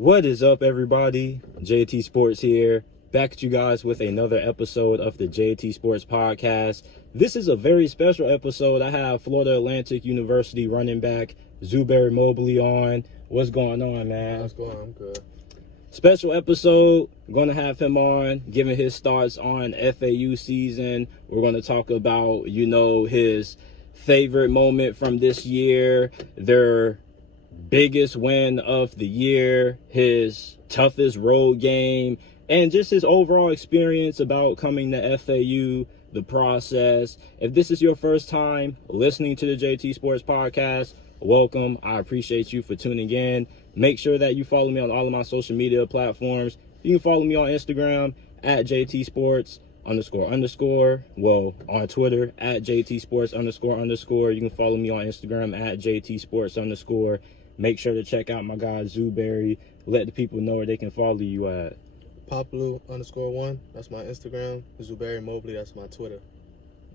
What is up, everybody? JT Sports here, back at you guys with another episode of the JT Sports Podcast. This is a very special episode. I have Florida Atlantic University running back Zuberi Mobley on. What's going on, man? What's going on? I'm good. Special episode. Going to have him on, giving his thoughts on FAU season. We're going to talk about, his favorite moment from this year, their biggest win of the year, his toughest road game, and just his overall experience about coming to FAU, the process. If this is your first time listening to the JT Sports Podcast, welcome. I appreciate you for tuning in. Make sure that you follow me on all of my social media platforms. You can follow me on Instagram at JT Sports __. Well, on Twitter at JT Sports __. You can follow me on Instagram at JT Sports _. Make sure to check out my guy Zuberi. Let the people know where they can follow you at. Poplu _1. That's my Instagram. Zuberi Mobley. That's my Twitter.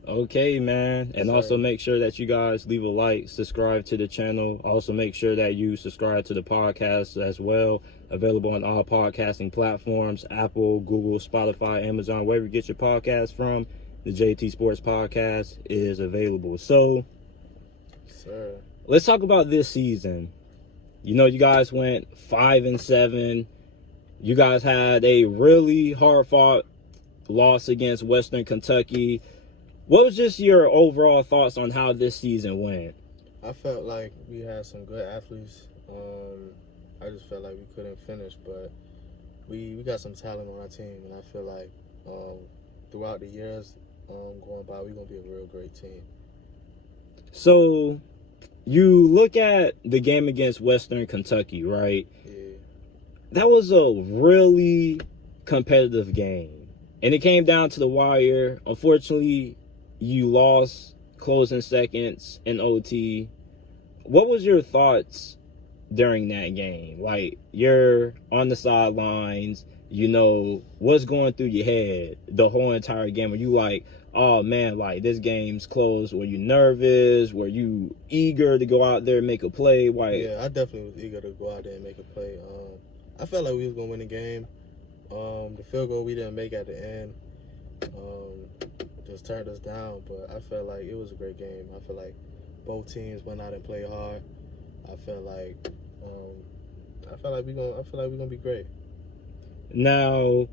Okay, man. And Yes, also sir. make sure that you guys leave a like, subscribe to the channel. Also make sure that you subscribe to the podcast as well. Available on all podcasting platforms, Apple, Google, Spotify, Amazon, wherever you get your podcast from. The JT Sports Podcast is available. So, Sir. let's talk about this season. You guys went 5-7. You guys had a really hard-fought loss against Western Kentucky. What was just your overall thoughts on how this season went? I felt like we had some good athletes. I just felt like we couldn't finish, but we got some talent on our team, and I feel like throughout the years going by, we're going to be a real great team. So, you look at the game against Western Kentucky, right? Yeah. That was a really competitive game. And it came down to the wire. Unfortunately, you lost closing seconds in OT. What was your thoughts during that game? Like, you're on the sidelines, what's going through your head the whole entire game? Were you like, oh man, like this game's close? Were you nervous? Were you eager to go out there and make a play? Yeah, I definitely was eager to go out there and make a play. I felt like we was going to win the game. The field goal we didn't make at the end just turned us down, but I felt like it was a great game. I feel like both teams went out and played hard. I feel like we're gonna be great. Now,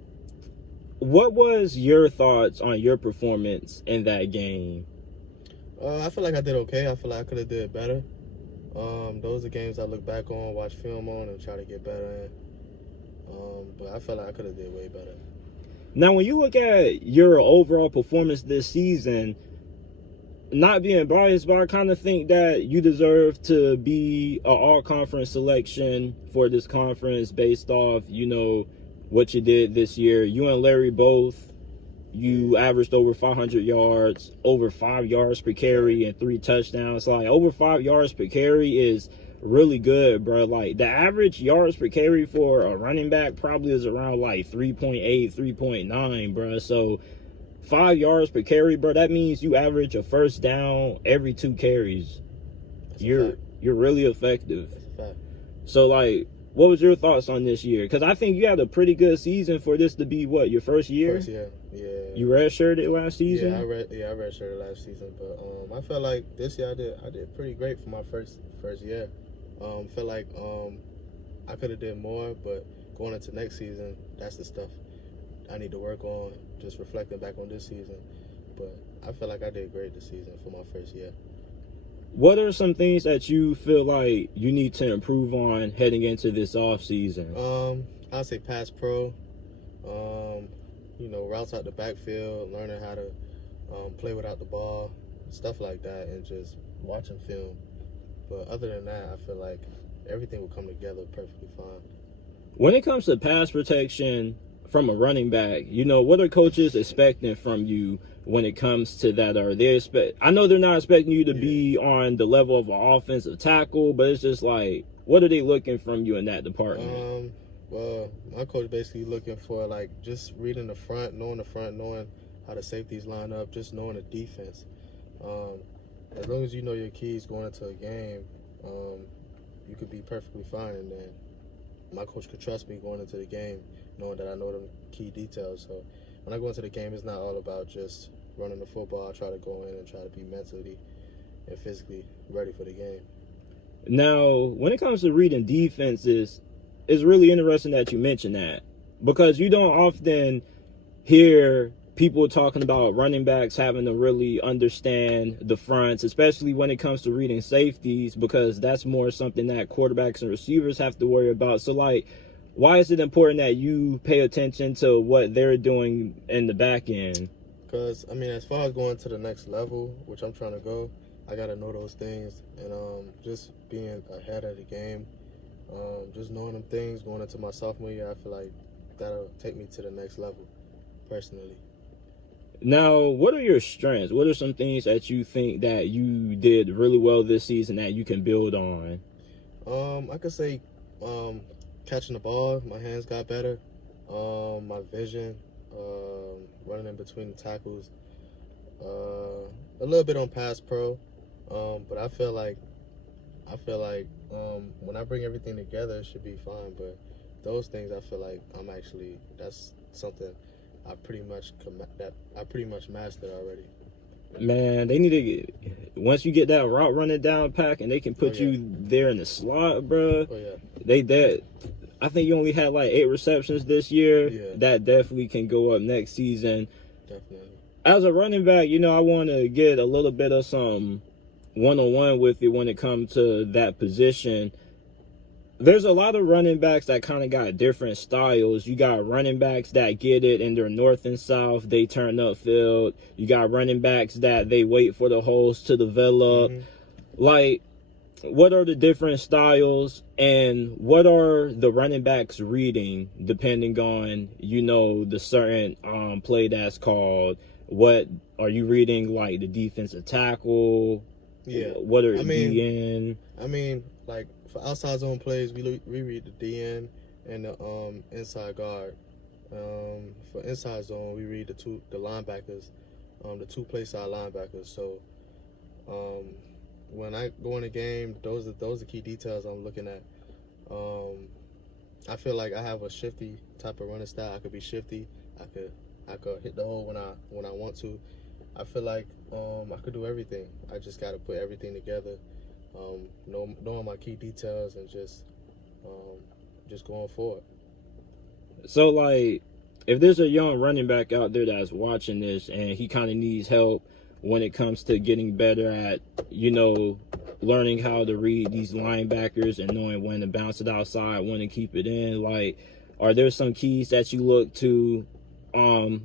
what was your thoughts on your performance in that game? I feel like I did okay. I feel like I could have did better. Those are games I look back on, watch film on, and try to get better in. But I feel like I could have did way better. Now, when you look at your overall performance this season, not being biased, but I kind of think that you deserve to be an all-conference selection for this conference based off, what you did this year. You and Larry both, you averaged over 500 yards, over 5 yards per carry, and 3 touchdowns. Like, over 5 yards per carry is really good, bro. Like, the average yards per carry for a running back probably is around like 3.8, 3.9, bro. So 5 yards per carry, bro, that means you average a first down every 2 carries. You're really effective. That's a fact. So, like, what was your thoughts on this year? Because I think you had a pretty good season for this to be, what, your first year? First year, yeah. You redshirted last season? Yeah, I redshirted last season, but I felt like this year I did pretty great for my first year. Felt like I could have did more, but going into next season, that's the stuff I need to work on. Just reflecting back on this season, but I feel like I did great this season for my first year. What are some things that you feel like you need to improve on heading into this off season? I'd say pass pro. Routes out the backfield, learning how to play without the ball, stuff like that, and just watching film. But other than that, I feel like everything will come together perfectly fine. When it comes to pass protection from a running back, what are coaches expecting from you when it comes to that? I know they're not expecting you to be on the level of an offensive tackle, but it's just like, what are they looking from you in that department? Well, my coach basically looking for like just reading the front, knowing how the safeties line up, just knowing the defense. As long as you know your keys going into a game, you could be perfectly fine. And then my coach could trust me going into the game, knowing that I know the key details. So when I go into the game, it's not all about just running the football. I try to go in and try to be mentally and physically ready for the game. Now, when it comes to reading defenses, it's really interesting that you mention that, because you don't often hear people talking about running backs having to really understand the fronts, especially when it comes to reading safeties, because that's more something that quarterbacks and receivers have to worry about. So, like, why is it important that you pay attention to what they're doing in the back end? Because, I mean, as far as going to the next level, which I'm trying to go, I got to know those things. And just being ahead of the game, just knowing them things going into my sophomore year, I feel like that'll take me to the next level, personally. Now, what are your strengths? What are some things that you think that you did really well this season that you can build on? I could say catching the ball, my hands got better. My vision, running in between the tackles, a little bit on pass pro. But I feel like when I bring everything together, it should be fine. But those things, I feel like that's something I pretty much mastered already. Man, they need to get, once you get that route running down pack and they can put you there in the slot, bro. Oh yeah. I think you only had like 8 receptions this year. Yeah. That definitely can go up next season. Definitely. As a running back, I want to get a little bit of some one-on-one with you when it comes to that position. There's a lot of running backs that kind of got different styles. You got running backs that get it and they're north and south. They turn upfield. You got running backs that they wait for the holes to develop. Mm-hmm. Like, what are the different styles and what are the running backs reading depending on, the certain play that's called? What are you reading, like the defensive tackle? Yeah. What are DN? I mean, like for outside zone plays, we read the DN and the inside guard. For inside zone, we read the linebackers, the 2 play side linebackers. So when I go in a game, those are key details I'm looking at. I feel like I have a shifty type of running style. I could be shifty. I could hit the hole when I want to. I feel like I could do everything. I just got to put everything together, knowing my key details and just going forward. So, like, if there's a young running back out there that's watching this and he kind of needs help when it comes to getting better at, learning how to read these linebackers and knowing when to bounce it outside, when to keep it in, like, are there some keys that you look to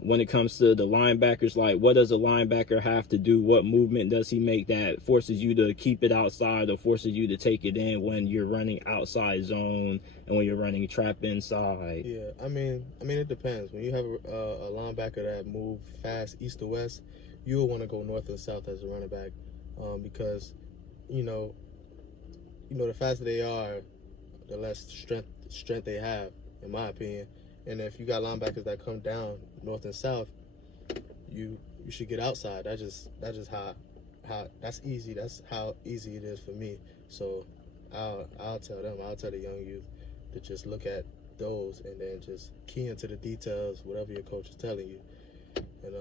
when it comes to the linebackers? Like, what does a linebacker have to do? What movement does he make that forces you to keep it outside or forces you to take it in when you're running outside zone and when you're running trap inside? Yeah, I mean, it depends. When you have a linebacker that move fast east to west, you'll want to go north and south as a running back, because the faster they are, the less strength they have, in my opinion. And if you got linebackers that come down north and south, you should get outside. That's just how that's easy. That's how easy it is for me. So I'll tell the young youth to just look at those and then just key into the details, whatever your coach is telling you, and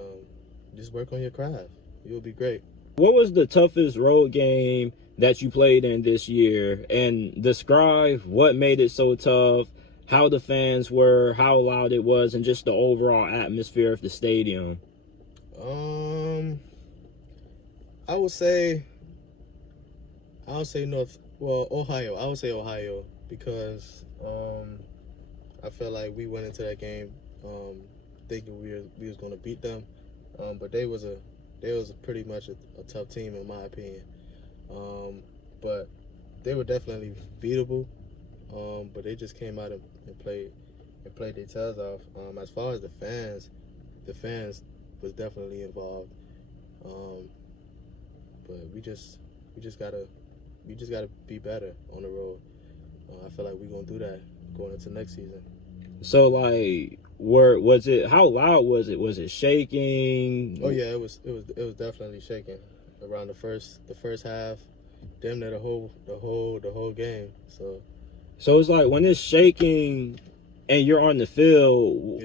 just work on your craft. You'll be great. What was the toughest road game that you played in this year? And describe what made it so tough, how the fans were, how loud it was, and just the overall atmosphere of the stadium. I would say Ohio. I would say Ohio because I felt like we went into that game thinking we was going to beat them, but they was pretty much a tough team in my opinion. But they were definitely beatable. But they just came out and played their tails off. As far as the fans was definitely involved. But we just gotta be better on the road. I feel like we're gonna do that going into next season. So, like, how loud was it? Was it shaking? Oh yeah, it was definitely shaking around the first half, damn near the whole game. So So it's like when it's shaking and you're on the field,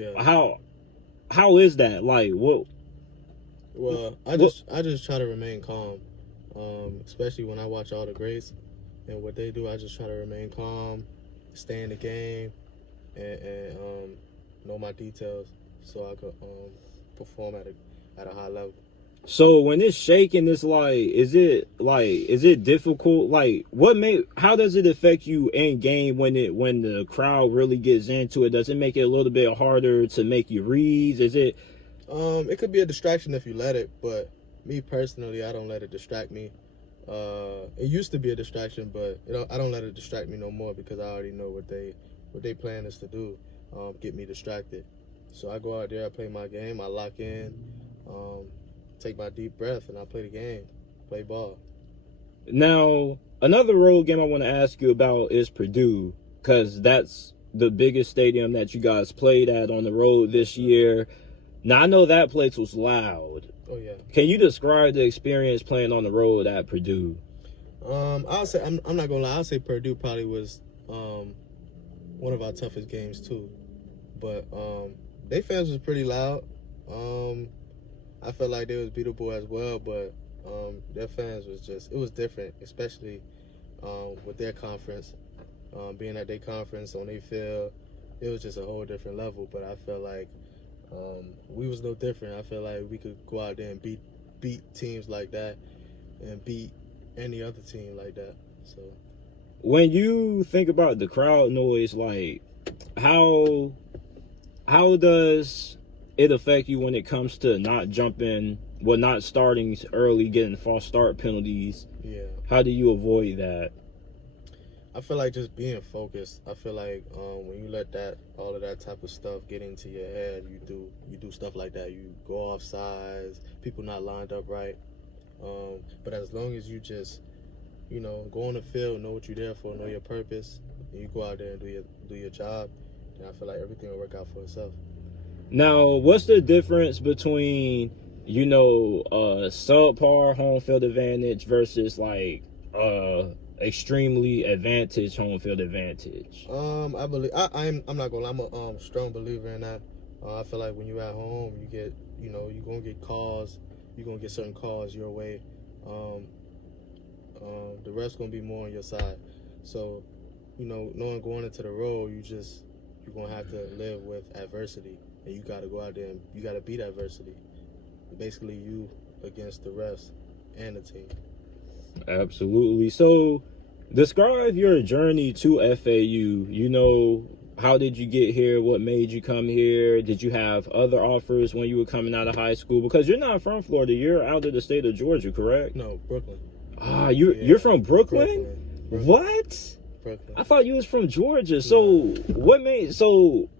how is that? Like what? Well, I just try to remain calm, especially when I watch all the greats and what they do. I just try to remain calm, stay in the game, and know my details so I could perform at a high level. So when it's shaking, it's like, is it difficult? Like, how does it affect you in game when the crowd really gets into it? Does it make it a little bit harder to make your reads? Is it? It could be a distraction if you let it, but me personally, I don't let it distract me. It used to be a distraction, but I don't let it distract me no more because I already know what they plan is to do, get me distracted. So I go out there, I play my game, I lock in, take my deep breath, and I play the game, play ball. Now, another road game I want to ask you about is Purdue, because that's the biggest stadium that you guys played at on the road this year. Now, I know that place was loud. Oh, yeah. Can you describe the experience playing on the road at Purdue? I'll say, I'm not going to lie, I'll say Purdue probably was one of our toughest games, too. But their fans was pretty loud. I felt like they was beatable as well, but their fans it was different, especially with their conference. Being at their conference on their field, it was just a whole different level. But I felt like we was no different. I feel like we could go out there and beat teams like that and beat any other team like that. So when you think about the crowd noise, like how does it affect you when it comes to not starting early, getting false start penalties? Yeah. How do you avoid that? I feel like just being focused. I feel like when you let all of that type of stuff get into your head, you do stuff like that. You go off sides, people not lined up right. But as long as you just, go on the field, know what you're there for, know your purpose, and you go out there and do your job, then I feel like everything will work out for itself. Now, what's the difference between, subpar home field advantage versus like extremely advantaged home field advantage? I believe I'm not gonna lie, I'm a strong believer in that. I feel like when you're at home, you get, you're gonna get calls, you're gonna get certain calls your way. The ref's gonna be more on your side. So, knowing going into the road, you're gonna have to live with adversity. And you got to go out there and you got to beat adversity. Basically, you against the refs and the team. Absolutely. So, describe your journey to FAU. How did you get here? What made you come here? Did you have other offers when you were coming out of high school? Because you're not from Florida. You're out of the state of Georgia, correct? No, Brooklyn. You're from Brooklyn? What? Brooklyn. I thought you was from Georgia. So,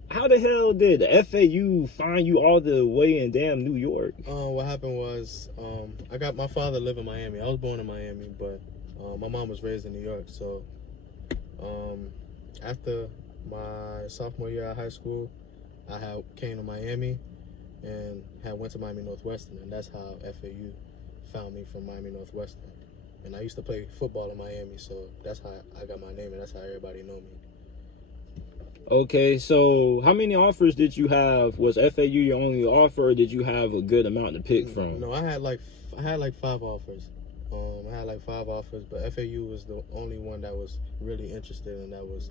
how the hell did FAU find you all the way in damn New York? What happened was, my father lived in Miami. I was born in Miami, but my mom was raised in New York. So, after my sophomore year of high school, I came to Miami and went to Miami Northwestern, and that's how FAU found me, from Miami Northwestern. And I used to play football in Miami, so that's how I got my name, and that's how everybody know me. Okay, so how many offers did you have? Was FAU your only offer, or did you have a good amount to pick from? No, I had like 5 offers. But FAU was the only one that was really interested, and that was,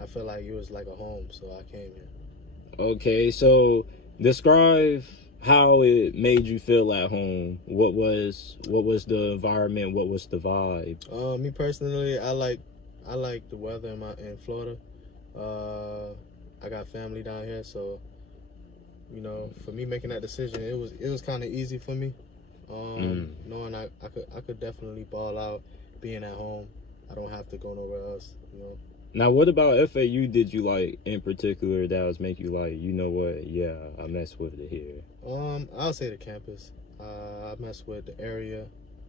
I felt like it was like a home, so I came here. Okay, so describe how it made you feel at home. What was the environment? What was the vibe? Me personally, I like the weather in Florida. I got family down here, so for me making that decision, it was kind of easy for me. Knowing I could definitely ball out being at home. I don't have to go nowhere else. Now, what about FAU did you like in particular that was make you like, you know what? Yeah, I mess with it here. I'll say the campus. I mess with the area.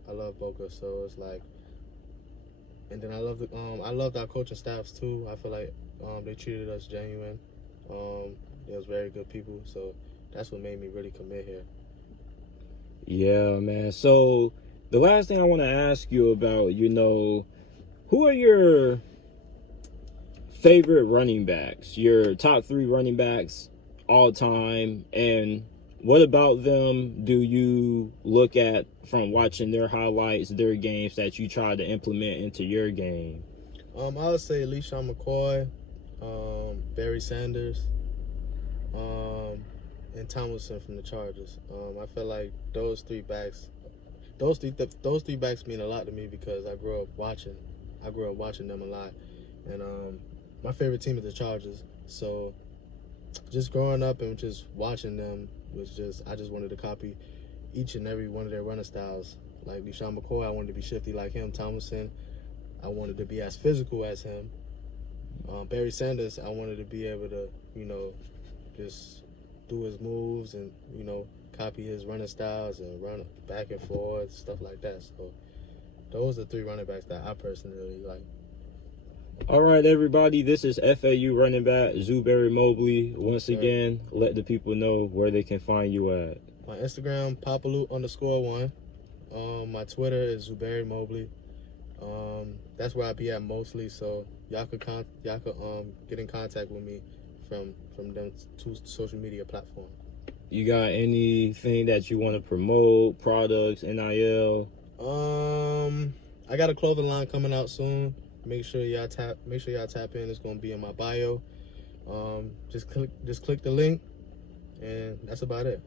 I love Boca, so it's like. And then I loved our coaching staffs too. I feel like they treated us genuine. They was very good people, so that's what made me really commit here. Yeah, man. So the last thing I want to ask you about, who are your favorite running backs, your top 3 running backs all time, and what about them do you look at from watching their highlights, their games that you try to implement into your game? I would say LeSean McCoy, Barry Sanders, and Tomlinson from the Chargers. I feel like those three backs mean a lot to me because I grew up watching them a lot, and my favorite team is the Chargers. So just growing up and just watching them I just wanted to copy each and every one of their running styles. Like LeSean McCoy, I wanted to be shifty like him. Tomlinson, I wanted to be as physical as him. Barry Sanders, I wanted to be able to, just do his moves and, copy his running styles and run back and forth, stuff like that. So those are 3 running backs that I personally really like. All right, everybody, this is FAU running back Zuberi Mobley. Once again, let the people know where they can find you at. My Instagram, Papalu_1. My Twitter is Zuberi Mobley. That's where I be at mostly, so y'all could get in contact with me from them 2 social media platforms. You got anything that you want to promote, products, NIL? I got a clothing line coming out soon. Make sure y'all tap in. It's gonna be in my bio. Just click the link, and that's about it.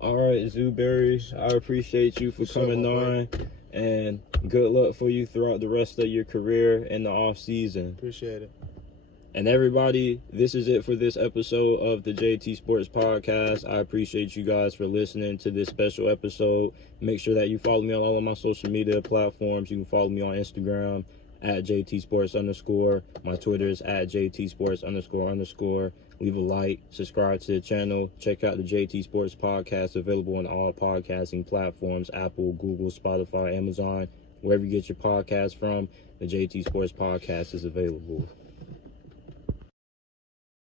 All right, Zuberi, I appreciate you for coming on, and good luck for you throughout the rest of your career in the off season. Appreciate it. And everybody, this is it for this episode of the JT Sports Podcast. I appreciate you guys for listening to this special episode. Make sure that you follow me on all of my social media platforms. You can follow me on Instagram at JTSports_. My Twitter is at JTSports__. Leave a like, subscribe to the channel. Check out the JT Sports Podcast, available on all podcasting platforms, Apple, Google, Spotify, Amazon. Wherever you get your podcast from, the JT Sports Podcast is available.